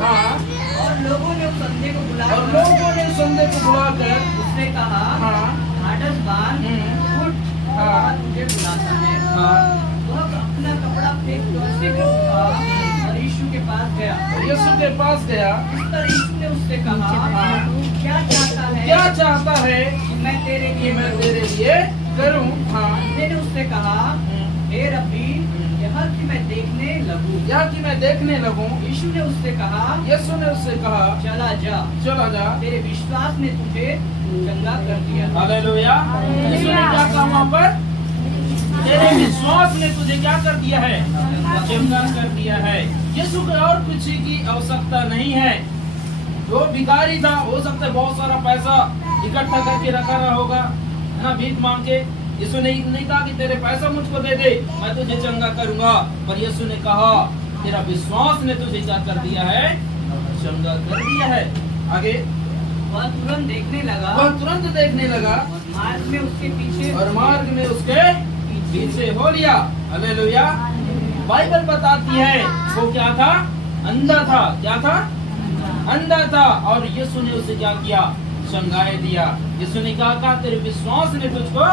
हाँ। और लोगों ने उस अंधे को और लोगों ने उस अंधे को बुलाकर उससे कहा, हाँ। ढाढ़स बांध, उठ, हाँ। और तुझे बुलाता है। हाँ। वह अपना कपड़ा फेंक कर शीघ्र उठा और यीशु के पास गया। यीशु के पास गया। इस पर यीशु ने उससे कहा, हाँ। क्या चाहता है क्या चाहता है कि मैं तेरे कि लिए मैं करूं? तेरे लिए करूं? हाँ। अंधे ने उससे कहा, हे रब्बी, यह कि मैं देखने लगूं। या कि मैं देखने लगूं। यीशु ने उससे कहा, यीशु ने उससे कहा, चला जा, चला जा, तेरे विश्वास ने तुझे चंगा कर दिया। हालेलुया। यीशु ने क्या कहा वहाँ पर? तेरे विश्वास ने तुझे क्या कर दिया है? चंगा कर दिया है। यीशु को और कुछ की आवश्यकता नहीं है। वो भिखारी था, हो सकता है बहुत सारा पैसा इकट्ठा करके रखा रहा होगा, है ना, भीख मांग के। यीशु ने नहीं कहा कि तेरे पैसा मुझको दे दे, मैं तुझे चंगा करूंगा, पर यीशु ने कहा तेरा विश्वास ने तुझे क्या कर दिया है? चंगा कर दिया है। आगे वह तुरंत देखने लगा, वह तुरंत देखने लगा और मार्ग में उसके पीछे और मार्ग में उसके पीछे हो लिया। हालेलुया। बाइबल बताती है वो क्या था? अंधा था। क्या था? अंधा था। और यीशु ने उसे क्या किया? चंगाए दिया। यीशु ने कहा तेरे विश्वास ने तुझको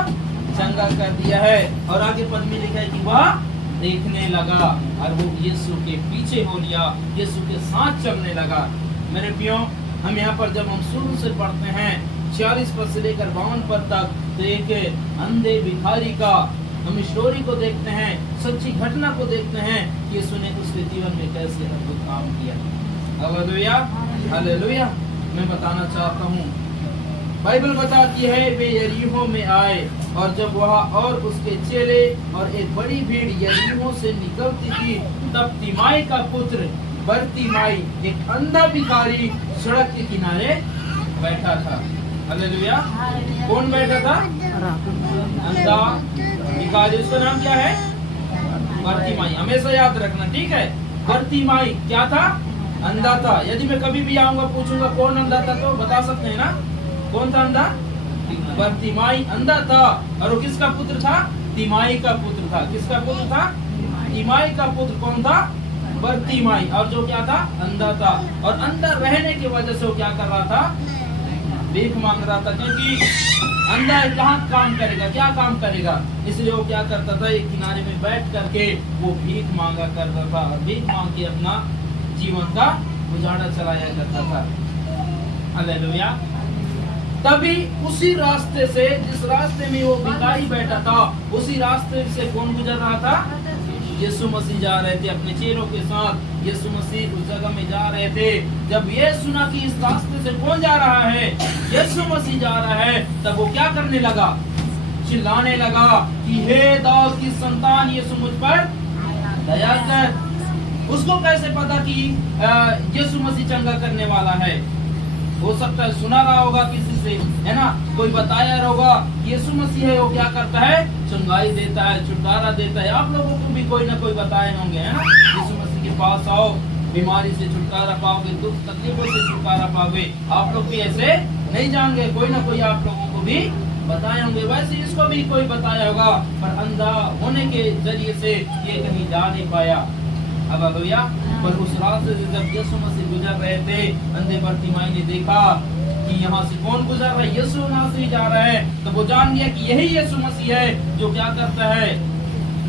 चंगा कर दिया है। और आगे पद में लिखा है कि वह देखने लगा और वो यीशु के पीछे हो लिया, यीशु के साथ चलने लगा। मेरे प्रियो, हम यहाँ पर जब हम शुरू से पढ़ते हैं 46 पद से लेकर 52 पद तक, तो एक अंधे भिखारी का हम स्टोरी को देखते हैं, सच्ची घटना को देखते हैं कि यीशु ने उसके जीवन में कैसे अद्भुत काम किया। Hallelujah, hallelujah. मैं बताना चाहता हूँ, बाइबल बताती है वे यरीहो में आए, और जब वह और उसके चेले और एक बड़ी भीड़ यरीहो से निकलती थी, तब तिमाई का पुत्र बरतिमाई, एक अंधा भिखारी, सड़क के किनारे बैठा था। हालेलुया। कौन बैठा था? अंधा भिखारी। उसका नाम क्या है? बरतिमाई। हमेशा याद रखना, ठीक है? बरतिमाई क्या था? अंधा था। यदि मैं कभी भी आऊंगा पूछूंगा कौन अंधा था, तो बता सकते हैं ना? कौन था अंधा? बरतिमाई अंधा था। और वो किसका पुत्र था? तिमाई का पुत्र था। किसका पुत्र था? तिमाई का पुत्र। कौन था? बरतिमाई। और जो क्या था? अंधा था। और अंधा रहने की वजह से वो क्या कर रहा था? भीख मांग रहा था, क्योंकि अंधा कहाँ काम करेगा, क्या काम करेगा? इसलिए वो क्या करता था? एक किनारे में बैठ करके वो भीख मांगा करता था, और भीख मांग के अपना जीवन का गुजारा चलाया करता था। हालेलुया। तभी उसी रास्ते से, जिस रास्ते में वो भिखारी बैठा था, उसी रास्ते से कौन गुजर रहा था? यीशु मसीह जा रहे थे अपने चेलों के साथ। यीशु मसीह उस जगह में जा रहे थे। जब ये सुना कि इस रास्ते से कौन जा रहा है? यीशु मसीह जा रहा है, तब वो क्या करने लगा? चिल्लाने लगा कि हे दाऊद की संतान, यीशु मुझ पर दया कर। उसको कैसे पता कि यीशु मसीह चंगा करने वाला है? हो सकता है सुना रहा होगा किसी से, है ना, कोई बताया होगा यीशु मसीह है, वो क्या करता है? चंगाई देता है, छुटकारा देता है। आप लोगों को भी कोई ना कोई बताए होंगे, है ना? यीशु मसीह के पास आओ, बीमारी से छुटकारा पाओगे, दुख तकलीफों से छुटकारा पाओगे। आप लोग भी ऐसे नहीं जाएंगे, कोई ना कोई आप लोगों को भी बताए होंगे। वैसे इसको भी कोई बताया होगा, पर अंधा होने के जरिए से ये कहीं जा नहीं पाया। हालेलुया। पर उस रास्ते से जब यीशु मसीह गुजर रहे थे, अंधे बरतिमाई ने देखा कि यहाँ से कौन गुजर रहा है? यीशु मसीह जा रहा है। तो वो जान गया कि यही यीशु मसीह है जो क्या करता है?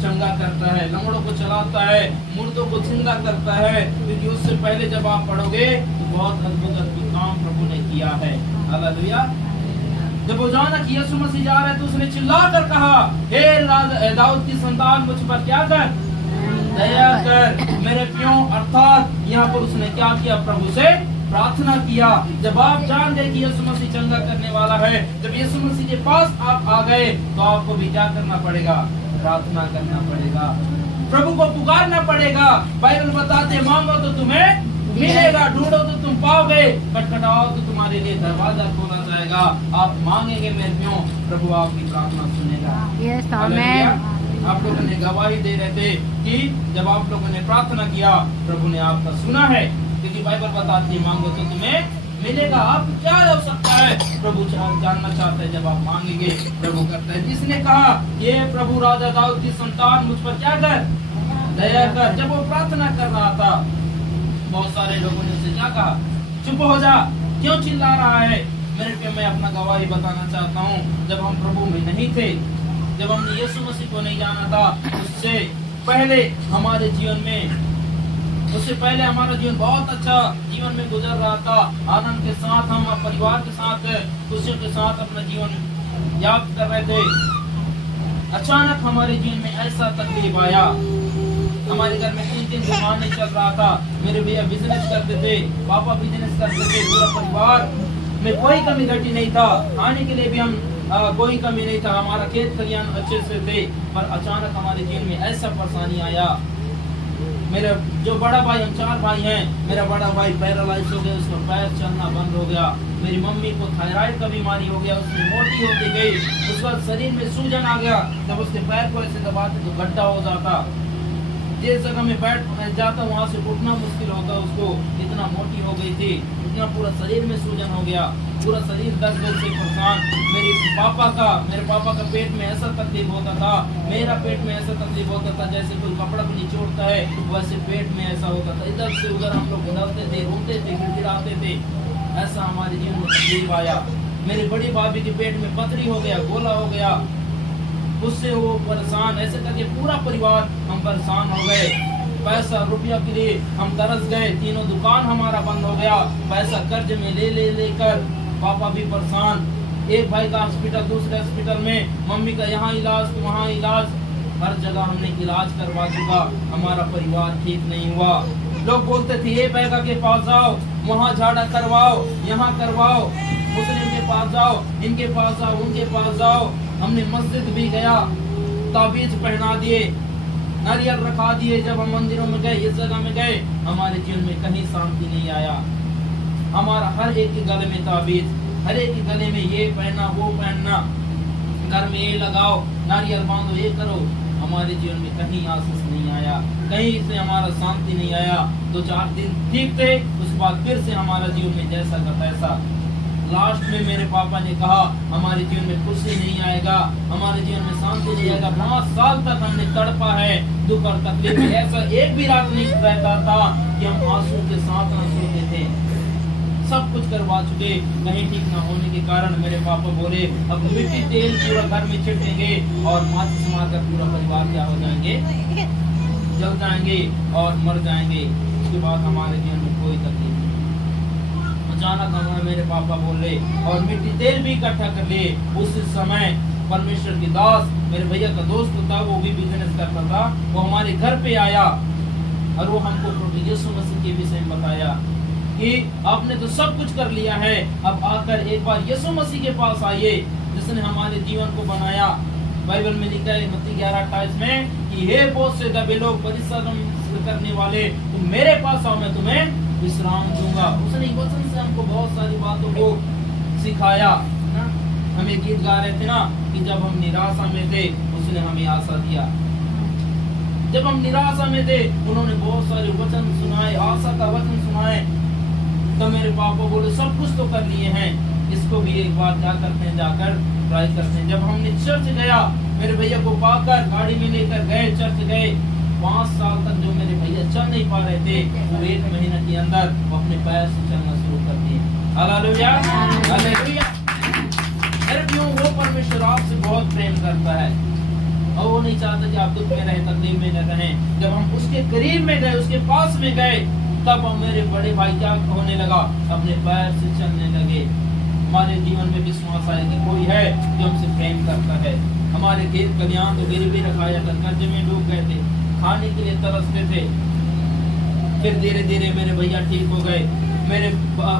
चंगा करता है, लंगड़ों को चलाता है, मुर्दों को जिंदा करता है। क्योंकि उससे पहले जब आप पढ़ोगे तो बहुत अद्भुत अद्भुत काम प्रभु ने किया है। हालेलुया। जब वो जाना कि यीशु मसीह जा रहा है, तो उसने चिल्ला कर कहा, हे दाऊद की संतान, मुझ पर क्या कर? दया कर। मेरे प्रियो, अर्थात यहाँ पर उसने क्या किया? प्रभु से प्रार्थना किया। जब आप जान गए कि यीशु मसीह चंगा करने वाला है, जब यीशु मसीह के पास आप आ गए, तो आपको भी क्या करना पड़ेगा? प्रार्थना करना पड़ेगा, प्रभु को पुकारना पड़ेगा। बाइबल बताते, मांगो तो तुम्हें मिलेगा, ढूंढो तो तुम पाओगे, खटखटाओ तो तुम्हारे लिए दरवाजा खोला जाएगा। आप मांगेंगे मेरे प्रियो, प्रभु आपकी प्रार्थना सुनेगा। हालेलुया। आप लोगों ने गवाही दे रहे थे कि जब आप लोगों ने प्रार्थना किया, प्रभु ने आपका सुना है। क्योंकि बाइबल बताती है, मांगो तो तुम्हें मिलेगा। आप क्या हो सकता है? प्रभु जानना चाहते हैं। जब आप मांगेंगे, प्रभु करता है। जिसने कहा, ये प्रभु राजा दाऊद की संतान, मुझ पर क्या कर? दया कर। जब वो प्रार्थना कर रहा था, बहुत सारे लोगों ने उसे क्या कहा, चुप हो जा, क्यों चिल्ला रहा है। मेरे पे मैं अपना गवाही बताना चाहता हूँ, जब हम प्रभु में नहीं थे, जब हमने यीशु मसीह को नहीं जाना था, उससे पहले हमारे जीवन में, उससे पहले हमारा जीवन बहुत अच्छा जीवन में गुजर रहा था। आनंद के साथ हम परिवार के साथ, खुशियों के साथ अपना जीवन याद कर रहे थे। अचानक हमारे जीवन में ऐसा तकलीफ आया। हमारे घर में 3-3 दुकान नहीं चल रहा था। मेरे भैया बिजनेस करते थे, पापा बिजनेस करते थे, पूरा परिवार में कोई कमी घटी नहीं था। खाने के लिए भी हम कोई कमी नहीं था। हमारा खेत खलियान अच्छे से थे, पर अचानक हमारे जीवन में ऐसा परेशानी आया। मेरा जो बड़ा भाई, हम 4 भाई हैं, मेरा बड़ा भाई पैरालाइज हो गया, उसका पैर चलना बंद हो गया। मेरी मम्मी को थायराइड का बीमारी हो गया, उसमें मोटी होती गई। उसके बाद शरीर में सूजन आ गया, जब उसके पैर को ऐसे दबाते तो गड्ढा हो जाता। जिस जगह में बैठ जाता वहाँ से उठना मुश्किल होता उसको, इतना मोटी हो गई थी। इतना पूरा शरीर में सूजन हो गया, पूरा शरीर दर्द से परेशान। मेरे पापा का पेट में ऐसा तकलीफ होता था, मेरा पेट में ऐसा तकलीफ होता था जैसे कोई कपड़ा को निचोड़ता है, वैसे पेट में ऐसा होता था। इधर से उधर हम लोग उधरते थे, रोते थे, गिड़गिड़ाते थे। ऐसा हमारे जीवन में तकलीफ आया। मेरी बड़ी भाभी के पेट में पथरी हो गया, गोला हो गया, उससे वो परेशान। ऐसे करके पूरा परिवार हम परेशान हो गए। पैसा रुपया के लिए हम तरस गए। तीनों दुकान हमारा बंद हो गया। पैसा कर्ज में लेकर पापा भी परेशान। एक भाई का हॉस्पिटल, दूसरे हॉस्पिटल में, मम्मी का यहाँ इलाज तो वहाँ इलाज, हर जगह हमने इलाज करवा चुका। हमारा परिवार ठीक नहीं हुआ। लोग बोलते थे ये बैगा के पास जाओ, वहाँ झाड़ा करवाओ, यहाँ करवाओ, मुस्लिम के पास जाओ, इनके पास जाओ, उनके पास जाओ। हमने मस्जिद भी गया, ताबीज पहना दिए, नारियल रखा दिए। जब हम मंदिरों में गए, इस जगह में गए, हमारे जीवन में कहीं शांति नहीं आया। हमारा हर एक के गले में ताबीज, हर एक के गले में ये पहनना, वो पहनना, घर में ये लगाओ, नारियल बांधो, ये करो। हमारे जीवन में कहीं आशीष नहीं आया, कहीं से हमारा शांति नहीं आया। 2-4 दिन ठीक थे, उसके बाद फिर से हमारा जीवन में जैसा का तैसा। लास्ट में मेरे पापा ने कहा हमारे जीवन में खुशी नहीं आएगा, हमारे जीवन में शांति नहीं आएगा। 5 साल तक हमने तड़पा है, दुख और तकलीफ में। ऐसा एक भी रात नहीं रहता था कि हम आंसू के साथ ना सोते थे। सब कुछ करवा चुके, कहीं ठीक ना होने के कारण मेरे पापा बोले अब मिट्टी तेल पूरा घर में छिड़केंगे और माचिस मारकर पूरा परिवार क्या हो जाएंगे, जल जाएंगे और मर जाएंगे। उसके बाद हमारे जीवन में कोई तकलीफ नहीं। अचानक हमारे मेरे पापा बोले और मिट्टी तेल भी इकट्ठा कर लिए। उस समय परमेश्वर की दास, मेरे भैया का दोस्त था, वो भी बिजनेस करता था, वो हमारे घर पे आया और वो हमको प्रभु यीशु मसीह के विषय में बताया कि आपने तो सब कुछ कर लिया है, अब आकर एक बार यीशु मसीह के पास आइए जिसने हमारे जीवन को बनाया। बाइबल में लिखा है मत्ती 11:28 में कि हे बोझ से दबे लोग, परिश्रम करने वाले, तुम मेरे पास आओ, मैं तुम्हें विश्राम दूंगा। उसने वचन से हमको बहुत सारी बातों को सिखाया ना। हम एक गीत गा रहे थे ना कि जब हम निराशा में थे उसने हमें आशा दिया। जब हम निराशा में थे उन्होंने बहुत सारे वचन सुनाए, आशा का वचन सुनाए। तो मेरे पापा बोले सब कुछ तो कर लिए हैं, इसको भी एक बार क्या करते हैं, जाकर ट्राई करते हैं। जब हमने चर्च गया, मेरे भैया को पाकर गाड़ी में लेकर गए, चर्च गए। 5 साल तक जो मेरे भैया चल नहीं पा रहे थे, वो 1 महीने के अंदर वो अपने पैर से चलना शुरू कर दिए। Hallelujah, hallelujah. वो परमेश्वर आपसे बहुत प्रेम करता है और वो नहीं चाहता कि आप दुख में रहे, तकलीफ में न रहें। जब हम उसके करीब में गए, उसके पास में गए, तब मेरे बड़े भाई क्या होने लगा, अपने पैर से चलने लगे। हमारे जीवन में विश्वास आया कि कोई है जो हमसे प्रेम करता है। हमारे खेत खलियान तो गिरवी रखाया था, कर्ज में डूब गए थे, खाने के लिए तरसते थे। फिर धीरे धीरे मेरे भैया ठीक हो गए। मेरे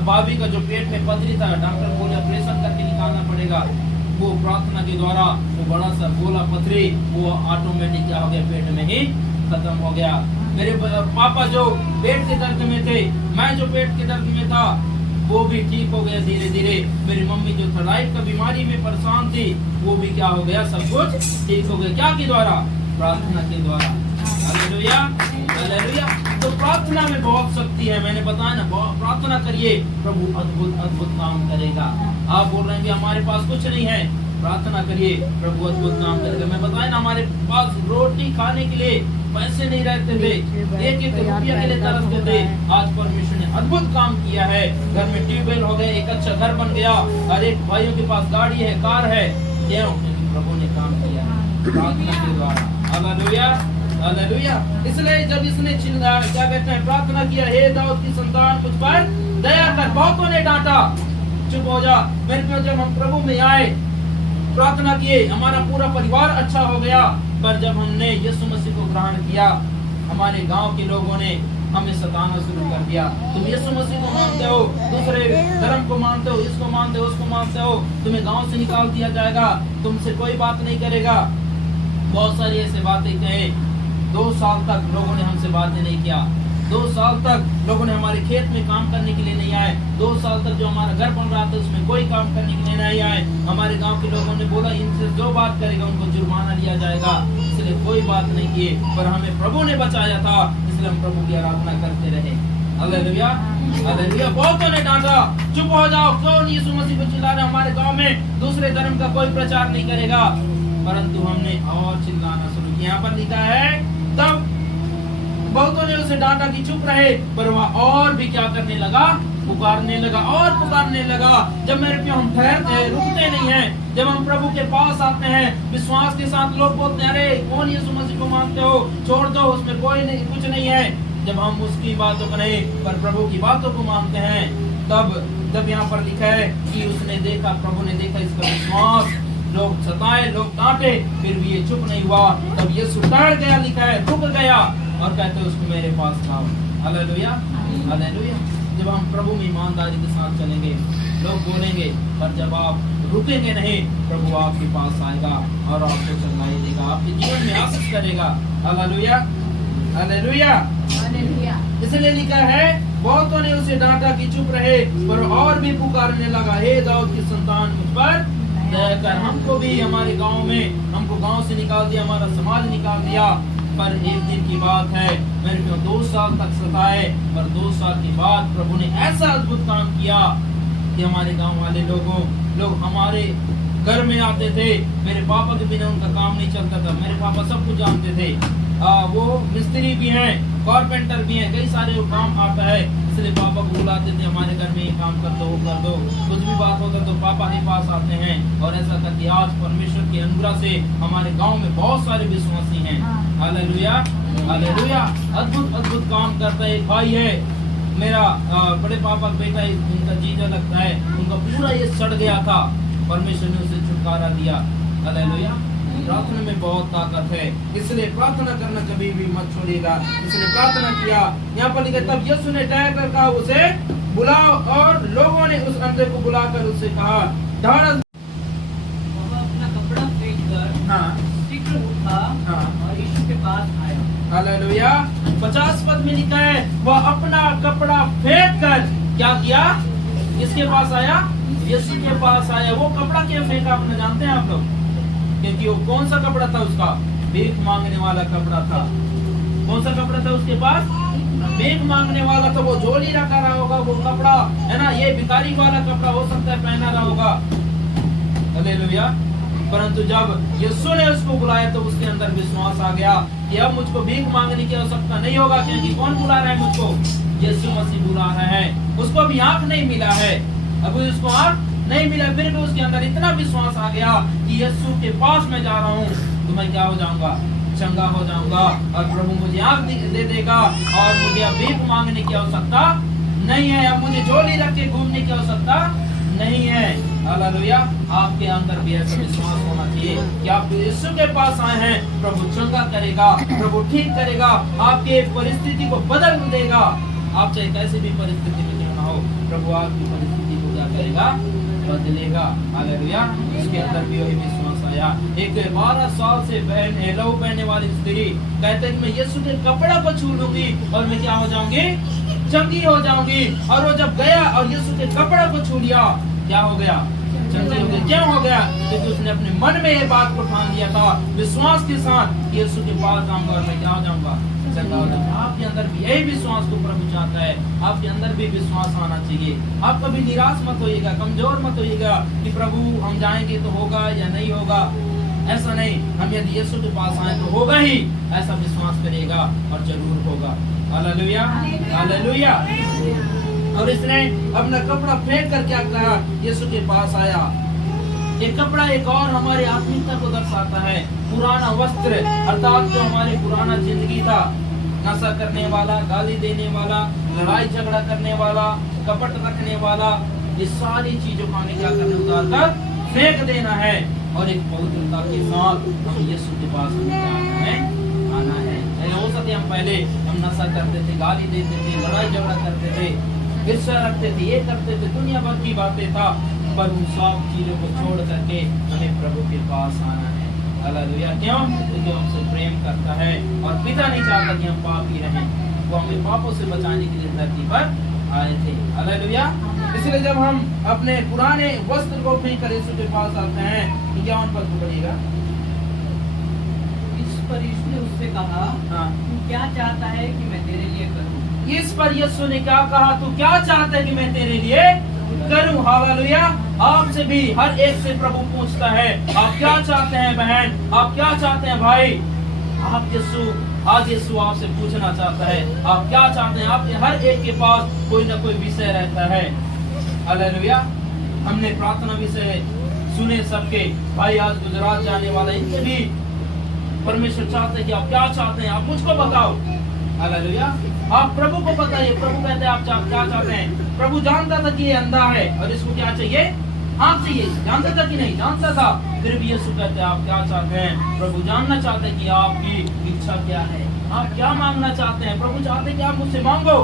भाभी का जो पेट में पथरी था, डॉक्टर बोले ऑपरेशन करके निकालना पड़ेगा। वो प्रार्थना के द्वारा वो बड़ा सा गोला पथरी वो ऑटोमेटिक क्या हो गया, पेट में ही खत्म हो गया। मेरे पापा जो पेट के दर्द में थे, मैं जो पेट के दर्द में था, वो भी ठीक हो गया धीरे धीरे। मेरी मम्मी जो थायराइड का बीमारी में परेशान थी, वो भी क्या हो गया, सब कुछ ठीक हो गया। क्या के द्वारा? प्रार्थना के द्वारा। Hallelujah, hallelujah. तो प्रार्थना में बहुत शक्ति है, मैंने बताया ना, प्रार्थना करिए, प्रभु अद्भुत अद्भुत काम करेगा। आप बोल रहे हैं कि हमारे पास कुछ नहीं है, प्रार्थना करिए, प्रभु अद्भुत काम करेगा। मैं बताया ना, हमारे पास रोटी खाने के लिए पैसे नहीं रहते थे, एक एक रुपया के लिए तरसते थे। आज परमेश्वर ने अद्भुत काम किया है। घर में ट्यूबवेल हो गए, एक अच्छा घर बन गया, और एक भाइयों के पास गाड़ी है, कार है। क्यों? क्योंकि प्रभु ने काम किया प्रार्थना के द्वारा। Hallelujah, hallelujah. इसलिए जब इसने क्या कहते हैं, प्रार्थना किया, हे दाऊद की संतान मुझ पर दया कर। बहुतों ने डांटा, चुप हो जा। मेरे प्रिय, जब हम प्रभु में आए, प्रार्थना किए, हमारा पूरा परिवार अच्छा हो गया। पर जब हमने यीशु मसीह को ग्रहण किया, हमारे गांव के लोगों ने हमें सताना शुरू कर दिया। तुम यीशु मसीह को मानते हो, दूसरे धर्म को मानते हो, इसको मानते हो, उसको मानते हो, तुम्हें गांव से निकाल दिया जाएगा, तुमसे कोई बात नहीं करेगा। बहुत सारी ऐसी बातें कहे। 2 साल तक लोगों ने हमसे बातें नहीं किया। 2 साल तक लोगों ने हमारे खेत में काम करने के लिए नहीं आए। 2 साल तक जो हमारा घर बन रहा था उसमें कोई काम करने के लिए नहीं आए। हमारे गांव के लोगों ने बोला, इनसे जो बात करेगा उनको जुर्माना लिया जाएगा, इसलिए कोई बात नहीं किए। पर हमें प्रभु ने बचाया था, इसलिए हम प्रभु की आराधना करते रहे। Hallelujah, hallelujah. बहुतों ने डांटा, चुप हो जाओ, क्यों यीशु मसीह को चिल्ला रहे? हमारे गाँव में दूसरे धर्म का कोई प्रचार नहीं करेगा। परंतु हमने और चिल्लाना शुरू किया। यहाँ पर लिखा है, तब बहुतों ने उसे डांटा कि चुप रहे, पर वह और भी क्या करने लगा? पुकारने लगा और पुकारने लगा। जब मेरे प्रिय, हम ठहरते रुकते नहीं हैं। जब हम प्रभु के पास आते हैं विश्वास के साथ, लोग बोलते हैं, अरे कौन यीशु मसीह को मानते हो, छोड़ दो, उसमें कोई नहीं, कुछ नहीं है। जब हम उसकी बातों को नहीं, पर प्रभु की बातों को मानते हैं, तब जब यहाँ पर लिखा है कि उसने देखा, प्रभु ने देखा इसका विश्वास, लोग सताए, लोग डांटे, फिर भी ये चुप नहीं हुआ। तब यीशु डर गया, लिखा है, रुक गया और कहते उसको मेरे पास लाओ। Hallelujah, hallelujah. जब हम प्रभु में ईमानदारी के साथ चलेंगे, लोग बोलेंगे, पर जब आप रुकेंगे नहीं, प्रभु आपके पास आएगा और आपको चंगाई देगा, आपके जीवन में आशीष करेगा। Hallelujah, hallelujah, hallelujah. इसलिए लिखा है, बहुतों ने उसे डांटा कि चुप रहे, पर और भी पुकारने लगा, हे दाऊद की संतान मुझ पर दया कर। हमको भी हमारे गांव में, हमको गांव से निकाल दिया, हमारा समाज निकाल दिया। पर एक दिन की बात है, मेरे को 2 साल तक सताए, पर 2 साल के बाद प्रभु ने ऐसा अद्भुत काम किया कि हमारे गांव वाले लोग हमारे घर में आते थे। मेरे पापा के बिना उनका काम नहीं चलता था। मेरे पापा सब कुछ जानते थे। वो मिस्त्री भी हैं, कारपेंटर भी हैं, कई सारे काम आता है, इसलिए पापा को बुलाते थे, हमारे घर में ये काम कर दो, वो कर दो। कुछ भी बात होता तो पापा के पास आते हैं। और ऐसा करके आज परमेश्वर के अनुग्रह से हमारे गांव में बहुत सारे विश्वासी हैं। Hallelujah, hallelujah. अद्भुत अद्भुत काम करता है। एक भाई है मेरा, बड़े पापा का बेटा, उनका जीजा लगता है, उनका पूरा ये सड़ गया था, परमेश्वर ने उसे छुटकारा दिया। हालेलुया। प्रार्थना में बहुत ताकत है, इसलिए प्रार्थना करना कभी भी मत छोड़िएगा। इसलिए प्रार्थना किया। यहाँ पर लिखा, तब यीशु ने डर कहा, उसे बुलाओ, और लोगों ने उस अंधे को बुलाकर उससे कहा, ढाढ़स। वह अपना कपड़ा फेंक कर शीघ्र उठा और यीशु के पास आया। हालेलुया। 50 पद में लिखा है, वह अपना कपड़ा फेंक कर क्या किया? किसके पास आया? यीशु के पास आया। वो कपड़ा क्यों फेंका आपने जानते हैं आप लोग? क्योंकि वो कौन सा कपड़ा था उसका? भीख मांगने वाला कपड़ा था। कौन सा कपड़ा था उसके पास? भीख मांगने वाला था। वो झोली रखा रहा होगा, वो कपड़ा है ना, ये भिखारी वाला कपड़ा हो सकता है पहना रहा होगा। हालेलुया। परंतु जब यीशु ने उसको बुलाया तो उसके अंदर विश्वास आ गया कि अब मुझको भीख मांगने की आवश्यकता नहीं होगा, क्योंकि कौन बुला रहा है मुझको? यीशु मसीह बुला रहा है। उसको भी आंख नहीं मिला है, अभी उसको आंख नहीं मिला, फिर भी उसके अंदर इतना विश्वास आ गया कि यीशु के पास मैं जा रहा हूँ तो मैं क्या हो जाऊंगा? चंगा हो जाऊंगा, और प्रभु मुझे आंख दे देगा, और मुझे अब भीख मांगने की आवश्यकता नहीं है, अब मुझे झोली रख के घूमने की आवश्यकता नहीं है। हालेलुया। आपके अंदर भी ऐसा विश्वास होना चाहिए कि आप यीशु के पास आए हैं, प्रभु चंगा करेगा, प्रभु ठीक करेगा, आपके परिस्थिति को बदल देगा। आप चाहे कैसी भी परिस्थिति में क्यों ना हो, प्रभु आपकी परिस्थिति को क्या करेगा? बदलेगा। हालेलुया। उसके अंदर भी वही विश्वास आया। एक 12 साल से लहू पहनने वाली स्त्री कहते कि मैं यीशु के कपड़ा को छू लूंगी और मैं क्या हो जाऊंगी? चंगी हो जाऊंगी। और वो जब गया और यीशु के कपड़ा को छू लिया, क्या हो गया? चंगी हो गई। क्यों हो गया? क्योंकि उसने अपने मन में ये बात को ठान लिया था विश्वास के साथ, यीशु के पास जाऊंगा और मैं क्या हो जाऊंगा? चंगा हो जाएगा। आपके अंदर भी यही विश्वास को प्रभु चाहता है, आपके अंदर भी विश्वास आना चाहिए। आप कभी निराश मत होइएगा, कमजोर मत होइएगा कि प्रभु हम जाएंगे तो होगा या नहीं होगा। ऐसा नहीं, हम यदि यीशु के पास आए तो होगा ही, ऐसा विश्वास करिएगा और जरूर होगा। Hallelujah, hallelujah. और इसने अपना कपड़ा फेंक कर क्या कहा, यीशु के पास आया। ये कपड़ा एक और हमारे आत्मिकता को दर्शाता है। पुराना वस्त्र अर्थात जो हमारे पुराना जिंदगी था, नशा करने वाला, गाली देने वाला, लड़ाई झगड़ा करने वाला, कपट रखने वाला, ये सारी चीजों का हमें क्या करना, उतार कर फेंक देना है और एक पवित्रता के साथ हम यीशु के पास आना है। हो सके हम पहले हम नशा करते थे, गाली देते थे, लड़ाई झगड़ा करते थे, ईर्ष्या रखते थे, ये करते थे, दुनिया भर की बातें था, पर उन सब चीजों को छोड़ करके हमें प्रभु के पास आना है। हालेलुया। क्यों? क्योंकि हमसे प्रेम करता है और पिता नहीं चाहता कि हम पापी रहें। वो हमें पापों से बचाने के लिए धरती पर आए थे। हालेलुया। इसलिए जब हम अपने पुराने वस्त्र को फेंक कर यीशु के पास आते हैं तो क्या उन पर पड़ेगा? इस पर यीशु ने उससे कहा, हाँ, तू क्या चाहता है कि मैं तेरे लिए करूं? इस पर यीशु ने क्या कहा, तू क्या चाहता है कि मैं तेरे लिए करूं? हालेलुया। आपसे भी हर एक से प्रभु पूछता है, आप क्या चाहते हैं बहन, आप क्या चाहते हैं भाई? आप आज यीशु आपसे पूछना चाहता है, आप क्या चाहते हैं? आपके हर एक के पास कोई ना कोई विषय रहता है। हालेलुया। हमने प्रार्थना विषय सुने सबके, भाई आज गुजरात जाने वाला, इनके भी परमेश्वर चाहते हैं कि आप क्या चाहते हैं, आप मुझको बताओ। हालेलुया। आप प्रभु को बताइए। प्रभु कहते हैं आप क्या चाहते हैं? प्रभु जानता था कि ये अंधा है और इसको क्या चाहिए, आँख चाहिए। जानता था कि नहीं? जानता था। फिर भी यीशु कहते हैं आप क्या चाहते हैं? प्रभु जानना चाहते हैं कि आपकी इच्छा क्या है, आप क्या मांगना चाहते हैं। प्रभु चाहते हैं कि आप मुझसे मांगो,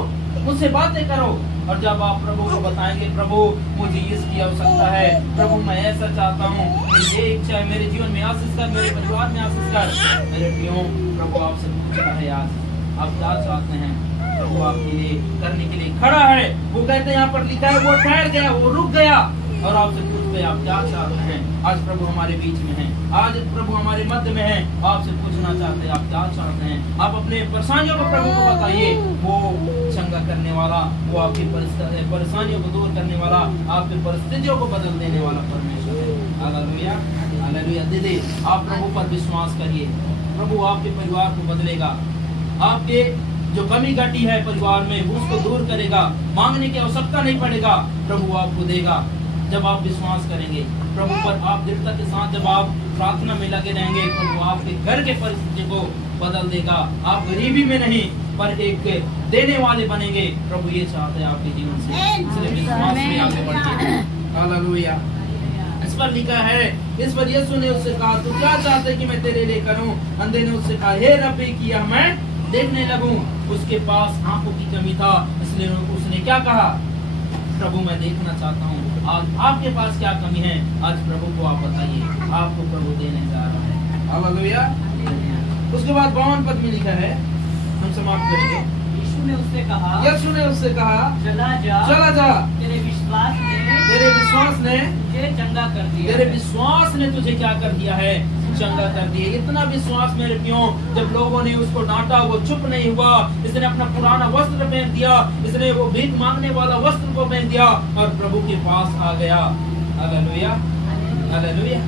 मुझसे बातें करो। और जब आप प्रभु को बताएंगे, प्रभु मुझे इसकी आवश्यकता है, प्रभु मैं ऐसा चाहता हूँ, ये इच्छा है, मेरे जीवन में आशीष कर, मेरे परिवार में आशीष कर। मेरे प्रियो, प्रभु आपसे पूछ रहा है आज आप क्या चाहते हैं। प्रभु आपके लिए करने के लिए खड़ा है। वो कहते हैं यहाँ पर लिखा है, वो ठहर गया, वो रुक गया और आपसे पूछ गया आप क्या चाहते हैं। आज प्रभु हमारे बीच में है, आज प्रभु हमारे मध्य में है, आपसे पूछना चाहते हैं आप क्या चाहते हैं। आप अपने परेशानियों को प्रभु को बताइए। वो चंगा करने वाला, वो आपकी परेशानियों को दूर करने वाला, आपकी परिस्थितियों को बदल देने वाला परमेश्वर है। Hallelujah, hallelujah. दीदी आप प्रभु पर विश्वास करिए, प्रभु आपके परिवार को बदलेगा। आपके जो कमी घटी है परिवार में उसको दूर करेगा। मांगने की आवश्यकता नहीं पड़ेगा, प्रभु आपको देगा जब आप विश्वास करेंगे प्रभु पर। आप दृढ़ता के साथ जब आप प्रार्थना में लगे रहेंगे, प्रभु आपके घर के परिस्थिति को बदल देगा। आप गरीबी में नहीं पर एक देने वाले बनेंगे। प्रभु ये चाहते हैं आपके जीवन से, इसलिए विश्वास में आगे बढ़िए। हालेलुया। इस पर लिखा है, इस पर यीशु ने उससे कहा तू क्या चाहते हैं कि मैं तेरे लिए करूं? अंधे ने उससे कहा हे रब्बी कि मैं देखने लगूं। उसके पास आंखों की कमी था, इसलिए उसने क्या कहा, प्रभु मैं देखना चाहता हूँ। आज आपके पास क्या कमी है, आज प्रभु को आप बताइए, आपको प्रभु देने जा रहा है। हालेलुया। उसके बाद 52 पद में लिखा है, हम समाप्त करेंगे। यीशु ने उससे कहा चला जा, तेरे विश्वास ने तुझे चंगा कर दिया। तेरे विश्वास ने तुझे क्या कर दिया है, चंगा कर दिया। इतना विश्वास मेरे प्रियो, जब लोगों ने उसको डांटा वो चुप नहीं हुआ। इसने अपना पुराना वस्त्र पहन दिया, इसने वो भीख मांगने वाला वस्त्र को पहन दिया और प्रभु के पास आ गया। Hallelujah, hallelujah.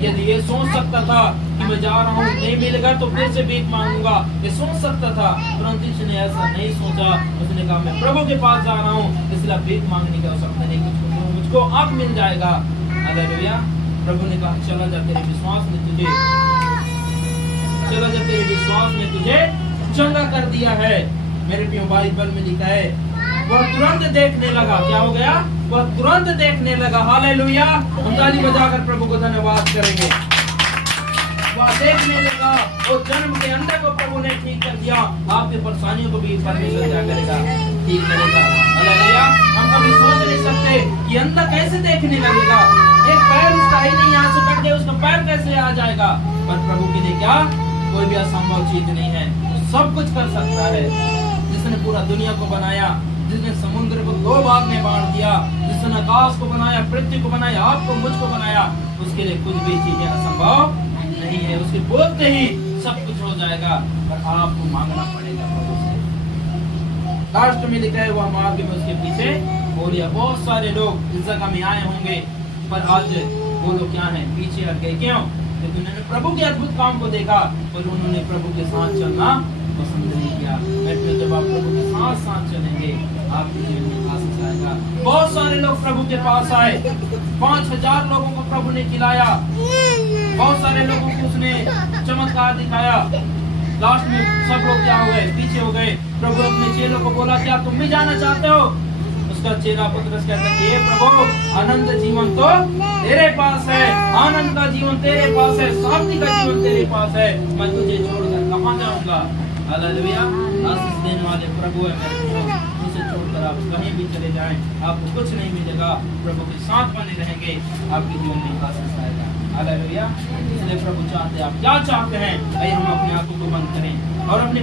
यदि ये सोच सकता था कि मैं जा रहा हूँ नहीं मिलेगा तो फिर से भीख मांगूंगा, ये सोच सकता था, परंतु इसने ऐसा नहीं सोचा। उसने कहा मैं प्रभु के पास जा रहा हूँ, इसलिए भीख मांगने की आवश्यकता नहीं, मुझको आँख मिल जाएगा। हालेलुया। प्रभु ने कहा चला जा, तेरे विश्वास ने तुझे चंगा कर दिया है। मेरे प्रिय बाइबल में लिखा है वह तुरंत देखने लगा। क्या हो गया? वह तुरंत देखने लगा। हालेलुया। हम ताली बजाकर प्रभु को धन्यवाद करेंगे। वह देखने लगा, वो जन्म के अंदर को प्रभु ने ठीक कर दिया। आपके परेशानियों को भी परमेश्वर क्या करेगा, ठीक करेगा। हालेलुया। हम कभी सोच नहीं सकते कि अंधा कैसे देखने लगेगा, एक पैर उसका ही नहीं, यहाँ से कट गया उसका पैर कैसे आ जाएगा। पर प्रभु के लिए क्या कोई भी असंभव चीज नहीं है, वो सब कुछ कर सकता है। जिसने पूरा दुनिया को बनाया, जिसने समुद्र को 2 भाग में बांट दिया, जिसने आकाश को बनाया, पृथ्वी को बनाया, आपको मुझको बनाया, उसके लिए कुछ भी चीजें असंभव नहीं है। उसके बोलते ही सब कुछ हो जाएगा, पर आपको मांगना पड़ेगा। लास्ट में लिखा है वो हम आगे में उसके पीछे हो लिया। बहुत सारे लोग इस जगह में आए होंगे पर आज वो लोग क्या है, पीछे हट गए। क्यों? क्योंकि उन्होंने प्रभु के अद्भुत काम को देखा पर उन्होंने प्रभु के साथ चलना पसंद नहीं किया। जब आप प्रभु के साथ चलेंगे आपके जीवन में आशीष आएगा। बहुत सारे लोग प्रभु के पास आए, 5000 लोगों को प्रभु ने खिलाया, बहुत सारे लोगों को उसने चमत्कार दिखाया। लास्ट में सब लोग क्या हो गए, पीछे हो गए। प्रभु अपने चेलों को बोला क्या तुम भी जाना चाहते हो? उसका चेला पतरस कहता है हे प्रभु, आनंद जीवन तो तेरे पास है, आनंद का जीवन तेरे पास है, शांति का जीवन तेरे पास है, मैं तुझे छोड़कर कहां जाऊंगा? हालेलुया। आशीष देने वाले प्रभु है मेरे, उसे छोड़कर आप कहीं भी चले जाएं आपको कुछ नहीं मिलेगा। प्रभु के साथ बने रहेंगे, आपके जीवन में आशीष आएगा। हालेलुया। इसलिए प्रभु चाहते हैं, आप क्या चाहते हैं? आइए हम अपनी आंखों को बंद करें और अपने